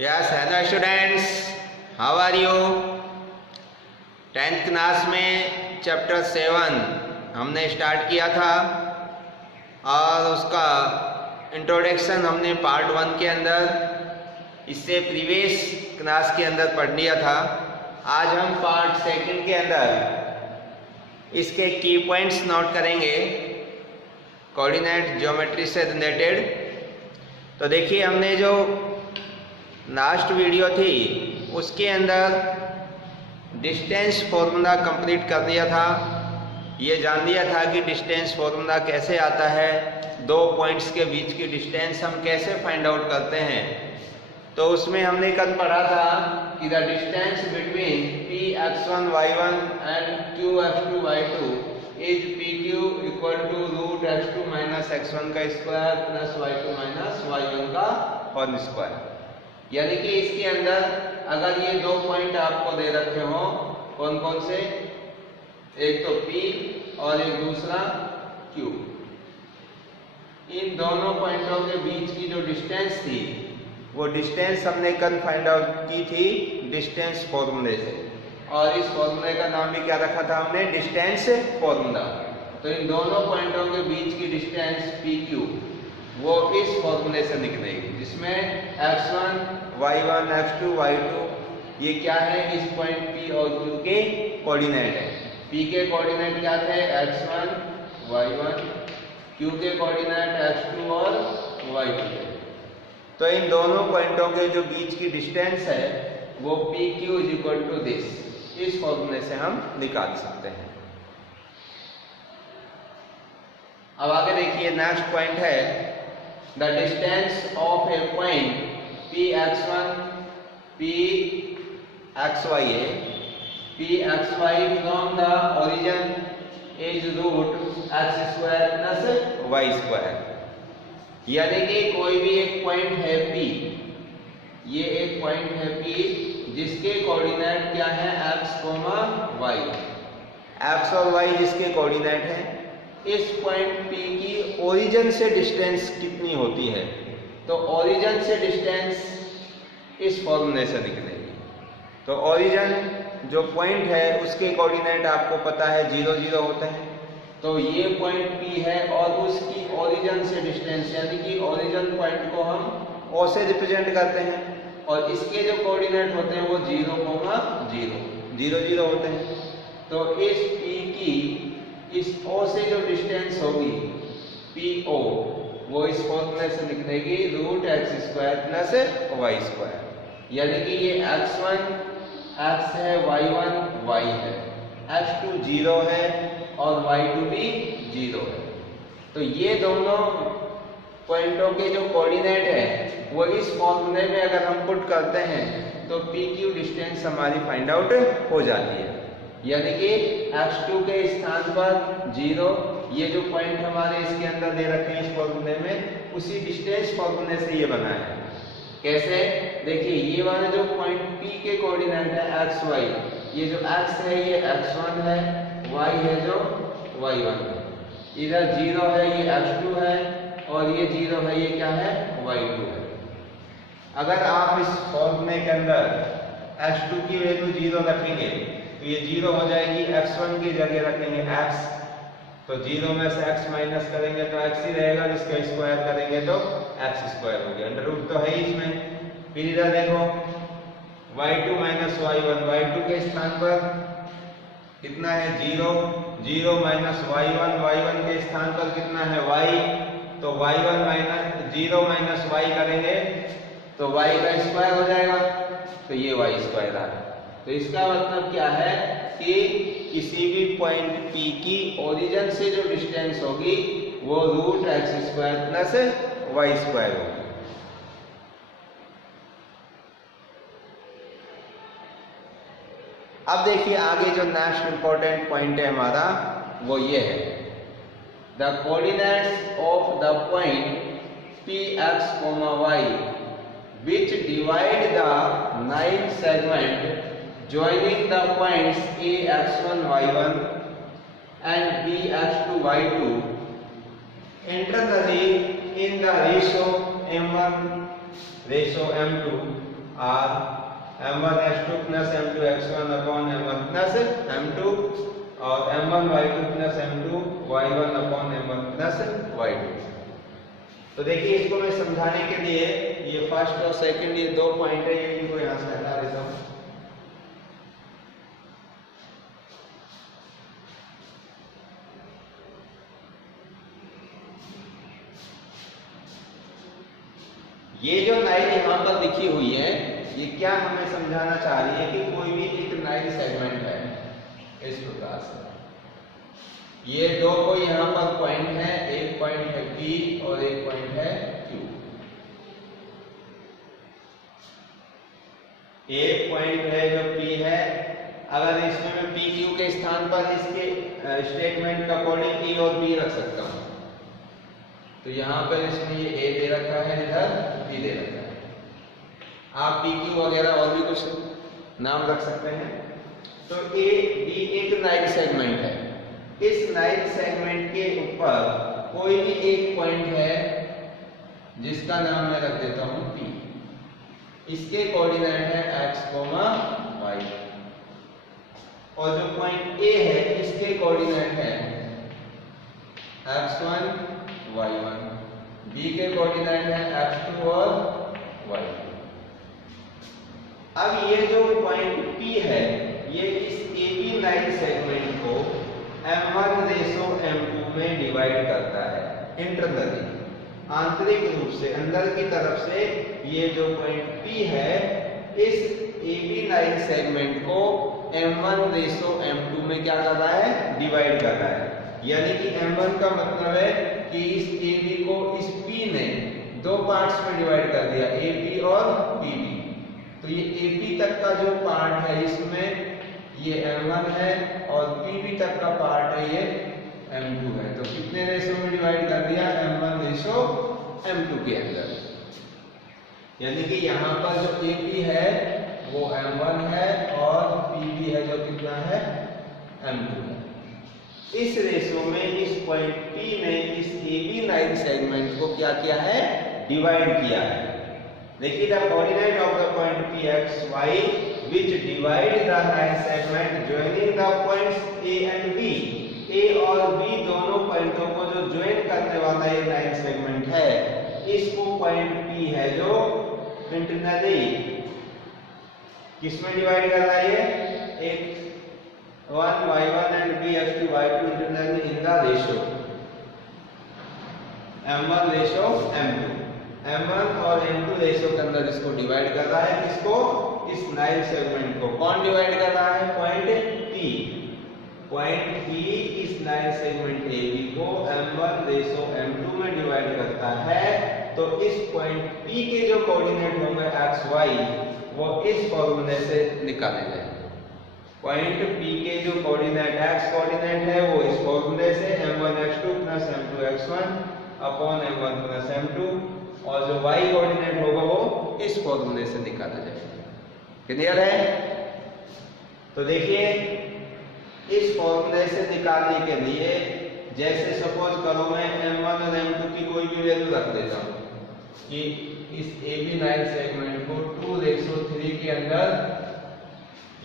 Yes hello students, how are you. 10th class में chapter 7 हमने start किया था और उसका इंट्रोडक्शन हमने पार्ट 1 के अंदर इससे प्रीवियस क्लास के अंदर पढ़ लिया था। आज हम पार्ट 2 के अंदर इसके की पॉइंट्स नोट करेंगे कोऑर्डिनेट ज्योमेट्री से रिलेटेड। तो देखिए, हमने जो लास्ट वीडियो थी उसके अंदर डिस्टेंस फॉर्मूला कंप्लीट कर दिया था। ये जान लिया था कि डिस्टेंस फॉर्मूला कैसे आता है, दो पॉइंट्स के बीच की डिस्टेंस हम कैसे फाइंड आउट करते हैं। तो उसमें हमने कल पढ़ा था कि the distance between px1 y1 and qx2 y2 is pq equal to root x2 minus x1 का square plus y2 minus y1 का होल स्क्वायर। यानी कि इसके अंदर अगर ये दो पॉइंट आपको दे रखे हो, कौन कौन से, एक तो P और एक दूसरा Q, इन दोनों पॉइंटों के बीच की जो डिस्टेंस थी वो डिस्टेंस हमने कल फाइंड आउट की थी डिस्टेंस फॉर्मूले से, और इस फॉर्मूले का नाम भी क्या रखा था हमने, डिस्टेंस फॉर्मूला। तो इन दोनों पॉइंटों के बीच की डिस्टेंस PQ वो इस फॉर्मूले से निकलेगी, जिसमें x1 y1 x2 y2 ये क्या है, इस पॉइंट P और Q के कोऑर्डिनेट है। P के कोऑर्डिनेट क्या थे, x1 y1, Q के कोऑर्डिनेट x2 और y2 थे। तो इन दोनों पॉइंटों के जो बीच की डिस्टेंस है वो PQ is equal to this, इस फॉर्मूले से हम निकाल सकते हैं। अब आगे देखिए, नेक्स्ट पॉइंट है the distance of a point px1 pxy है, pxy from the origin is root x square plus y square. यानी कि कोई भी एक पॉइंट है P, ये एक पॉइंट है P जिसके कोऑर्डिनेट क्या है, x, y, x और y जिसके कोऑर्डिनेट है, इस पॉइंट P की ओरिजिन से डिस्टेंस कितनी होती है। तो ओरिजिन से डिस्टेंस इस फॉर्मूले से निकलेगी। तो ओरिजिन जो पॉइंट है उसके कोऑर्डिनेट आपको पता है 0 0 होते हैं। तो ये पॉइंट P है और उसकी ओरिजिन से डिस्टेंस, यानी कि ओरिजिन पॉइंट को हम O से रिप्रेजेंट करते हैं, और इसके जो कोऑर्डिनेट होते हैं वो 0 0 0 होते हैं। तो इस P की इस O से जो डिस्टेंस होगी PO वो इस फॉर्मूले से निकलेगी root x square plus y square. यानी कि ये x1 x है, y1 y है, x2 0 है और y2 भी 0 है। तो ये दोनों पॉइंटों के जो कोऑर्डिनेट है वो इस फॉर्मूले में अगर हम पुट करते हैं तो PQ डिस्टेंस हमारी फाइंड आउट हो जाती है। यानी कि x2 के स्थान पर 0, ये जो पॉइंट हमारे इसके अंदर दे रखे हैं इस फॉर्मूले में, उसी डिस्टेंस फॉर्मूले से ये बना है। कैसे, देखिए, ये वाला जो पॉइंट P के कोऑर्डिनेट है x y, ये जो x है ये x1 है, y है जो y1 है, इधर 0 है ये x2 है और ये 0 है ये क्या है, y2 है। अगर आप इस फॉर्मूले के अंदर x2 की वैल्यू 0 रखेंगे तो ये 0 हो जाएगी, x1 की जगह रखेंगे x, तो 0 में से x माइनस करेंगे तो x ही रहेगा, जिसका स्क्वायर करेंगे तो x स्क्वायर हो गया, अंडर रूट तो है ही इसमें। फिर इधर देखो y2 माइनस y1, y2 के स्थान पर कितना है 0, 0 माइनस y1 के स्थान पर कितना है y, तो y1 माइनस 0 माइनस y करेंगे तो y का स्क्वायर हो जाएगा, तो ये y स्क्वायर आ रहा है। तो इसका मतलब क्या है कि किसी भी पॉइंट P की ओरिजिन से जो डिस्टेंस होगी वो root x square plus y square होगी। अब देखिए, आगे जो नेक्स्ट इंपॉर्टेंट पॉइंट है हमारा वो ये है, the coordinates of the point px, y which divide the 9 segment joining the points A x1 y1 and B x2 y2 internally in the ratio m1 ratio m2 are m1x2 plus m2x1 upon m1 plus m2 और m1y2 plus m2y1 upon m1 plus y2। तो देखिए इसको मैं समझाने के लिए ये first और सेकंड ये दो पॉइंट है, ये इनको यहां से हटा देता हूं। ये जो नाइल यहां पर लिखी हुई है ये क्या हमें समझाना चाह रही है कि कोई भी एक नाइल सेगमेंट है इस प्रकार से, ये दो कोई यहां पर पॉइंट है, एक पॉइंट है P और एक पॉइंट है Q। एक पॉइंट है जो P है, अगर इसमें मैं PQ के स्थान पर इसके स्टेटमेंट के अकॉर्डिंग E और B रख सकता हूं। तो यहां पर इसमें ये A दे रखा है, इधर B दे रखा है। आप PQ वगैरह और भी कुछ नाम रख सकते हैं। तो A B एक नाइल सेगमेंट है, इस नाइल सेगमेंट के ऊपर कोई भी एक पॉइंट है जिसका नाम मैं रख देता हूं P। इसके कोऑर्डिनेट है x, y और जो पॉइंट A है इसके कोऑर्डिनेट है x1 y1, B के कोऑर्डिनेट है x2 और y2। अब ये जो पॉइंट P है ये इस AB नाइल सेगमेंट को m1 रेशो m2 में डिवाइड करता है इंटरनली, आंतरिक रूप से अंदर की तरफ से। ये जो पॉइंट P है इस AB नाइल सेगमेंट को m1 रेशो m2 में क्या कर रहा है, डिवाइड कर रहा है। यानी कि m1 का मतलब है कि इस AB को इस P ने दो पार्ट्स में डिवाइड कर दिया, AP और PB। तो ये AP तक का जो पार्ट है इसमें ये m1 है और PB तक का पार्ट है ये m2 है। तो कितने रेशो में डिवाइड कर दिया, m1 रेशो m2 के अंदर। यानी कि यहाँ पर जो AP है वो m1 है और PB है जो कितना है, m2 है। इस रेशो में इस पॉइंट P ने इस AB नाइल सेगमेंट को क्या किया है, डिवाइड किया है। देखिए the coordinate of the point Px y which divide the Nile segment joining the points A and B। A और B दोनों पॉइंटों को जो ज्वाइन करने वाला ये नाइल सेगमेंट है इसको पॉइंट P है जो इंटरनली किसमें डिवाइड कर रहा है, एक 1 y1 and B x2 y2 internally in the ratio m1 ratio m2। m1 और m2 रेशो के अंदर इसको डिवाइड कर रहा है, किसको, इस नाइल सेगमेंट को। कौन डिवाइड कर रहा है, पॉइंट P। पॉइंट P इस नाइल सेगमेंट AB को m1 रेशो m2 में डिवाइड करता है। तो इस पॉइंट P के जो कोऑर्डिनेट होंगे x y वो इस फॉर्मूले से निकाले जाएंगे। पॉइंट P के जो कोऑर्डिनेट x कोऑर्डिनेट है वो इस फॉर्मूले से m1 x2 plus m2 x1 upon m1 plus m2 और जो y कोऑर्डिनेट होगा वो इस फॉर्मूले से निकाला जाएगा। क्लियर है? तो देखिए इस फॉर्मूले से निकालने के लिए जैसे सपोज करो मैं m1 और m2 की कोई भी वैल्यू रख देता हूं कि इस AB नाइल सेगमेंट को 2:3 के अंदर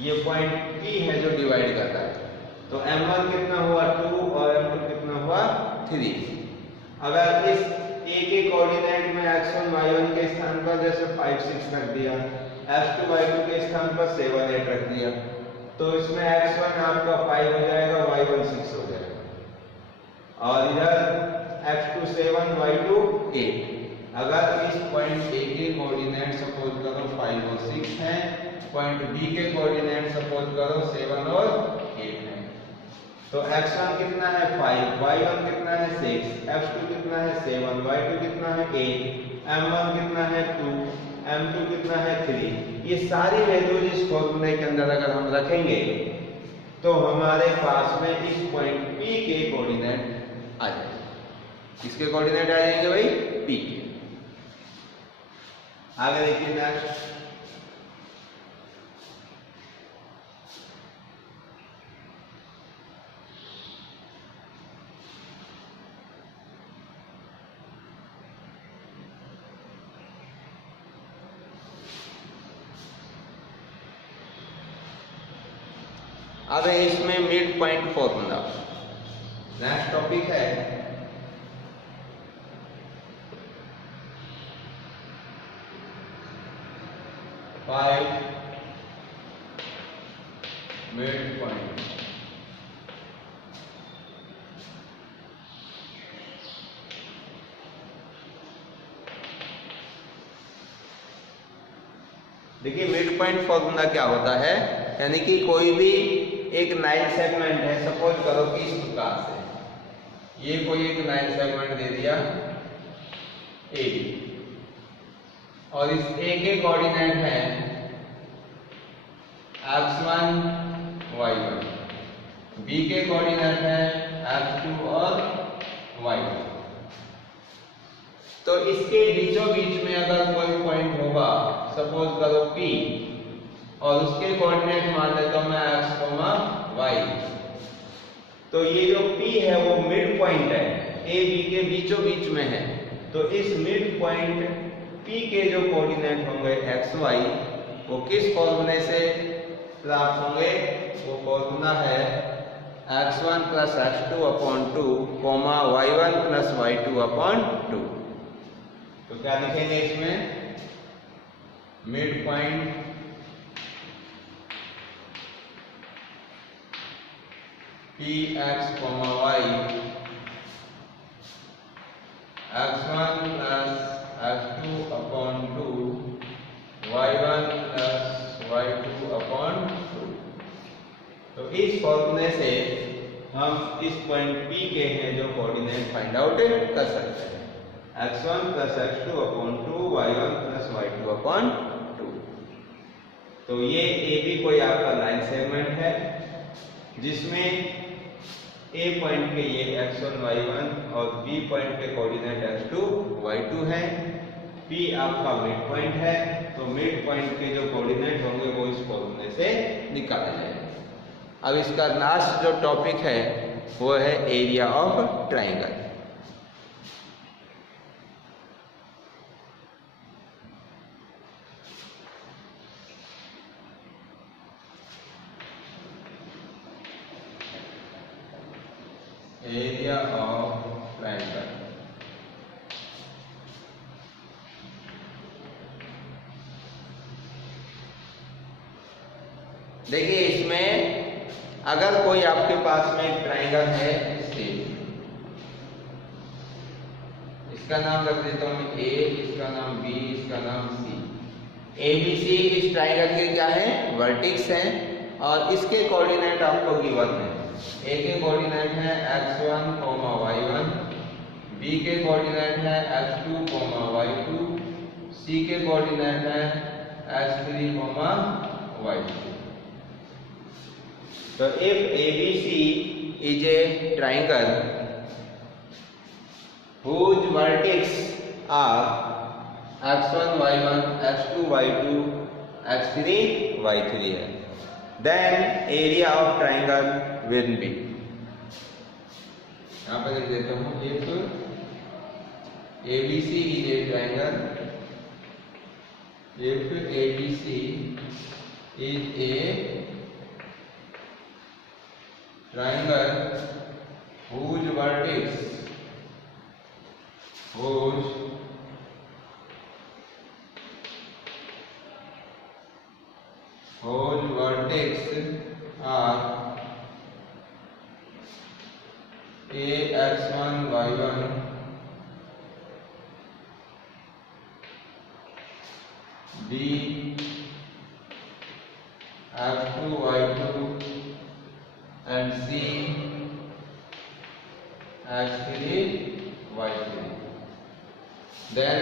ये पॉइंट P है जो डिवाइड करता है। तो m1 कितना हुआ 2 और m2 कितना हुआ 3। अगर इस A के कोऑर्डिनेट में x1 y1 के स्थान पर जैसे 5 6 रख दिया, x2 y2 के स्थान पर 7 8 रख दिया, तो इसमें x1 आपका 5 हो जाएगा, y1 6 हो जाएगा और इधर x2 7 y2 8। अगर इस पॉइंट A के कोऑर्डिनेट सपोज करो 5 और 6 हैं, पॉइंट B के कोऑर्डिनेट सपोज करो 7 और 8 हैं, तो x1 कितना है 5, y1 कितना है 6, x2 कितना है 7, y2 कितना है 8, m1 कितना है 2, m2 कितना है 3। ये सारी वैल्यूज इस फॉर्मूले के अंदर अगर हम रखेंगे तो हमारे पास में इस पॉइंट P के कोऑर्डिनेट आ जाएंगे। किसके कोऑर्डिनेट आ जाएंगे भाई, P के। आगे देखिए नेक्स्ट, अब है इसमें mid point formula. Next topic है मिड पॉइंट। देखिए मिड पॉइंट फॉर्मूला क्या होता है, यानी कि कोई भी एक नाइन सेगमेंट है, सपोज करो कि इस प्रकार से ये कोई एक नाइन सेगमेंट दे दिया ए, और इस ए के कोऑर्डिनेट है x1 y1, बी के कोऑर्डिनेट है x2 और y2। तो इसके बीचों बीच में अगर कोई पॉइंट होगा, सपोज करो P, और उसके कोऑर्डिनेट मान लेता हूं मैं x, y, तो ये जो P है वो मिड पॉइंट है, ए बी के बीचों बीच में है। तो इस मिड पॉइंट P के जो कोऑर्डिनेट होंगे x, y, वो किस फॉर्मूले से प्राप्त होंगे? वो फॉर्मूला है x1 + x2/2, y1 + y2/2। तो क्या लिखेंगे इसमें? Mid point Px, y, x1 + x2/2, y1 + y2/2। तो इस फॉर्मूले से हम इस पॉइंट P के हैं जो कोऑर्डिनेट फाइंड आउट कर सकते हैं, x1 + x2/2, y1 + y2/2। तो ये AB कोई आपका लाइन सेगमेंट है जिसमें A पॉइंट के ये x1 y1 और B पॉइंट के कोऑर्डिनेट x2 y2 है। P आपका मिड पॉइंट है, तो मिड पॉइंट के जो कोऑर्डिनेट होंगे वो इस फॉर्मूले से निकाले जाएंगे। अब इसका लास्ट जो टॉपिक है वो है area of triangle. Area of triangle. देखिए इसमें अगर कोई आपके पास में एक ट्राइंगल है, इसका नाम रख देता हूं मैं ए, इसका नाम बी, इसका नाम सी। ए बी सी इस ट्राइंगल के क्या है? वर्टिक्स हैं, और इसके कोऑर्डिनेट आपको गिवन है। ए के कोऑर्डिनेट है x1, y1, बी के कोऑर्डिनेट है x2, y2, सी के कोऑर्डिनेट है x3, y3। तो if ABC is a triangle whose vertex are x1, y1, x2, y2, x3, y3 है, then area of triangle will be, यहाँ पर लिख देता हूँ, if ABC is a triangle, if ABC is a triangle whose vertex are x1, y1, b x2, y2, and c x3, y3. Then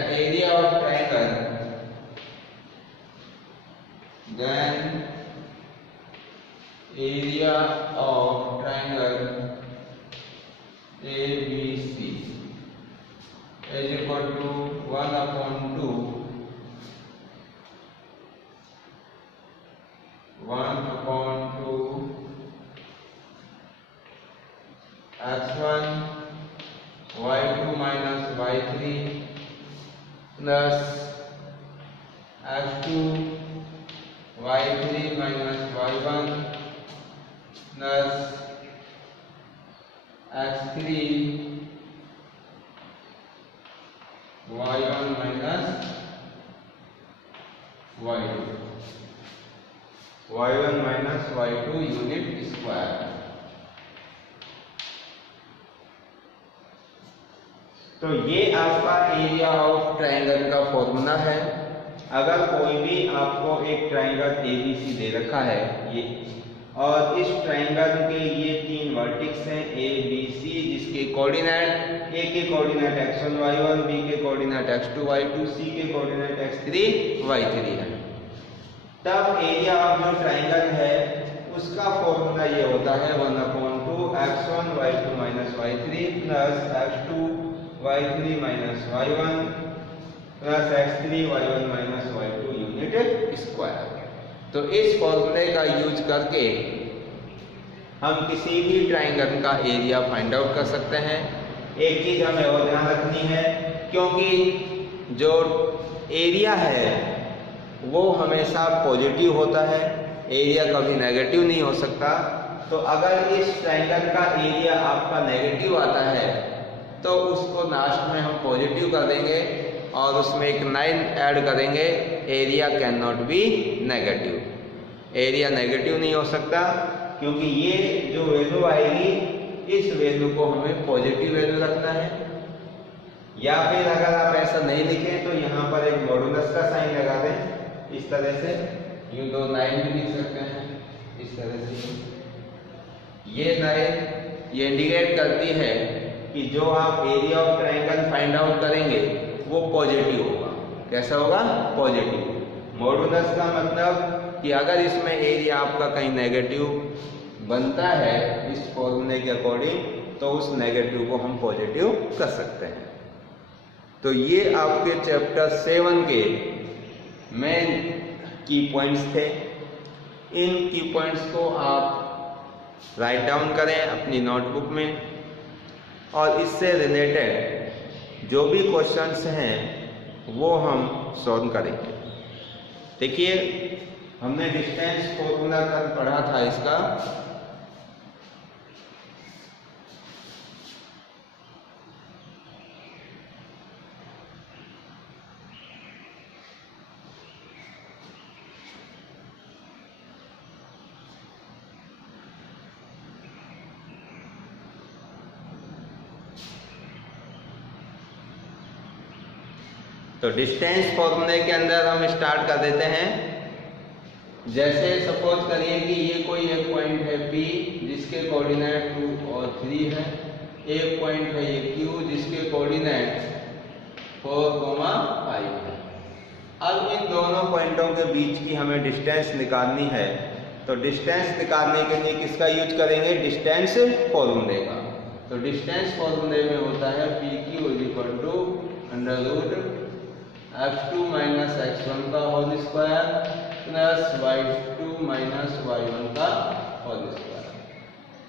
area of triangle, ABC is equal to 1/2 x1 y2 minus y3 plus x2 y3 minus y1 plus x3 y1 minus y2 unit square. तो ये आपका area of triangle का formula है। अगर कोई भी आपको एक ट्रायंगल ABC दे रखा है ये, और इस ट्रायंगल के ये 3 वर्टिक्स हैं ABC, जिसके कोऑर्डिनेट A के कोऑर्डिनेट x1 y1, B के कोऑर्डिनेट x2 y2, C के कोऑर्डिनेट x3 y3 है, तब एरिया ऑफ जो ट्रायंगल है उसका फॉर्मूला ये होता है 1/2 x1 y2 minus y3 plus x2 y3 minus y1 plus x3 y1 minus y2 unit square. तो इस फॉर्मूले का यूज करके हम किसी भी ट्रायंगल का एरिया फाइंड आउट कर सकते हैं। एक चीज हमें और ध्यान रखनी है, क्योंकि जो एरिया है वो हमेशा पॉजिटिव होता है, एरिया कभी नेगेटिव नहीं हो सकता। तो अगर इस ट्रायंगल का एरिया आपका नेगेटिव आता है तो उसको लास्ट में हम पॉजिटिव कर देंगे और उसमें एक 9 ऐड करेंगे, area can not be negative. Area negative नहीं हो सकता, क्योंकि ये जो वैल्यू आएगी इस वैल्यू को हमें पॉजिटिव वैल्यू रखना है। या फिर अगर आप ऐसा नहीं लिखें तो यहाँ पर एक मॉडुलस का साइन लगा दें इस तरह से, यूं 2 9 भी लिख सकते हैं इस तरह से। ये 9 ये इंडिकेट करती है कि जो आप area of triangle find out करेंगे वो पॉजिटिव होगा। कैसा होगा? पॉजिटिव। मॉडुलस का मतलब कि अगर इसमें एरिया आपका कहीं नेगेटिव बनता है इस फॉर्मूले के अकॉर्डिंग, तो उस नेगेटिव को हम पॉजिटिव कर सकते हैं। तो ये आपके चैप्टर 7 के मेन की पॉइंट्स थे। इन की पॉइंट्स को आप राइट डाउन करें अपनी नोटबुक में, और इससे रिलेटेड जो भी क्वेश्चंस हैं वो हम सॉल्व करेंगे। देखिए, हमने डिस्टेंस फॉर्मूला कल पढ़ा था इसका। तो डिस्टेंस फॉर्मूले के अंदर हम स्टार्ट कर देते हैं। जैसे सपोज करिए कि ये कोई एक पॉइंट है P जिसके कोऑर्डिनेट 2 और 3 है, एक पॉइंट है ये Q जिसके कोऑर्डिनेट 4, 5 है। अब इन दोनों पॉइंटों के बीच की हमें डिस्टेंस निकालनी है, तो डिस्टेंस निकालने के लिए किसका यूज करेंगे? डिस्टेंस फॉर्मूले का। तो डिस्टेंस फॉर्मूले में होता है PQ √ x2 माइनस x1 का whole square plus y2 minus y1 का होल स्क्वायर।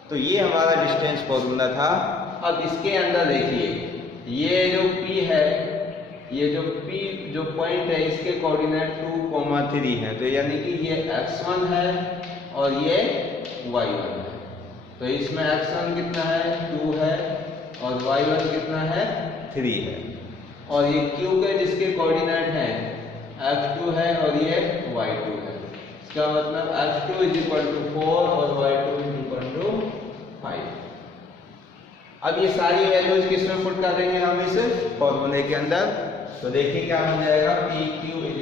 तो ये हमारा डिस्टेंस फॉर्मूला था। अब इसके अंदर देखिए, ये जो P है, ये जो P जो पॉइंट है इसके कोऑर्डिनेट 2, 3 है, तो यानी कि ये x1 है और ये y1 है। तो इसमें x1 कितना है? 2 है, और y1 कितना है? 3 है। और ये Q के जिसके कोऑर्डिनेट हैं x2 है और ये y2 है। इसका मतलब x2 4 और y2 5। अब ये सारी वैल्यूज किसमें पुट कर देंगे हम इस फॉर्मूले के अंदर? तो देखिए क्या बन जाएगा। PQ √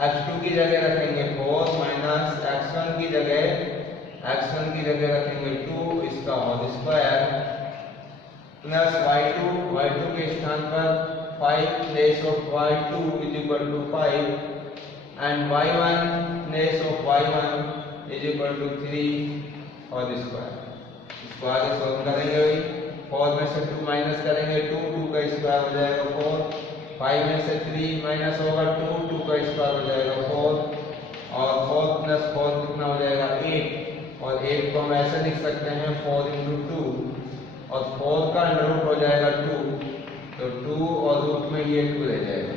x2 की जगह रखेंगे 4 माइनस x1 की जगह रखेंगे 2, इसका होल स्क्वायर प्लस y2 के स्थान पर 5 place of y2 5 and y1 place of y1 3 और स्क्वायर। इसको आगे सॉल्व करेंगे। 4 में से 2 माइनस करेंगे 2 का स्क्वायर हो जाएगा 4, 5 में से 3 माइनस होगा 2 का स्क्वायर हो जाएगा 4, और 4 प्लस 4 कितना हो जाएगा 8, और 8 को हम ऐसे लिख सकते हैं 4 × 2, और 4 का अंडर रूट हो जाएगा 2, तो 2 और रूट में ये 2 रह जाएगा।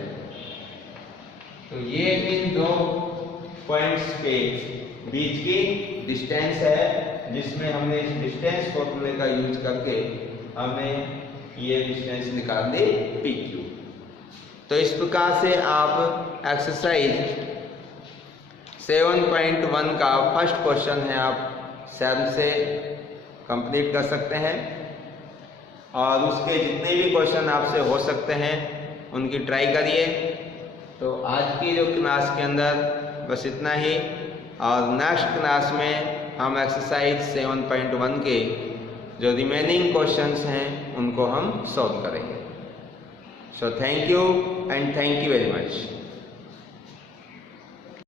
तो ये इन दो पॉइंट्स के बीच की डिस्टेंस है, जिसमें हमने इस डिस्टेंस फॉर्मूले का यूज करके हमने ये डिस्टेंस निकाल दी PQ। तो इस प्रकार से आप एक्सरसाइज 7.1 का फर्स्ट क्वेश्चन है आप सेल से कंप्लीट कर सकते हैं, और उसके जितने भी क्वेश्चन आपसे हो सकते हैं उनकी ट्राई करिए। तो आज की जो क्लास के अंदर बस इतना ही, और नेक्स्ट क्लास में हम एक्सरसाइज 7.1 के जो रिमेनिंग क्वेश्चंस हैं उनको हम सॉल्व करेंगे। So thank you and thank you very much.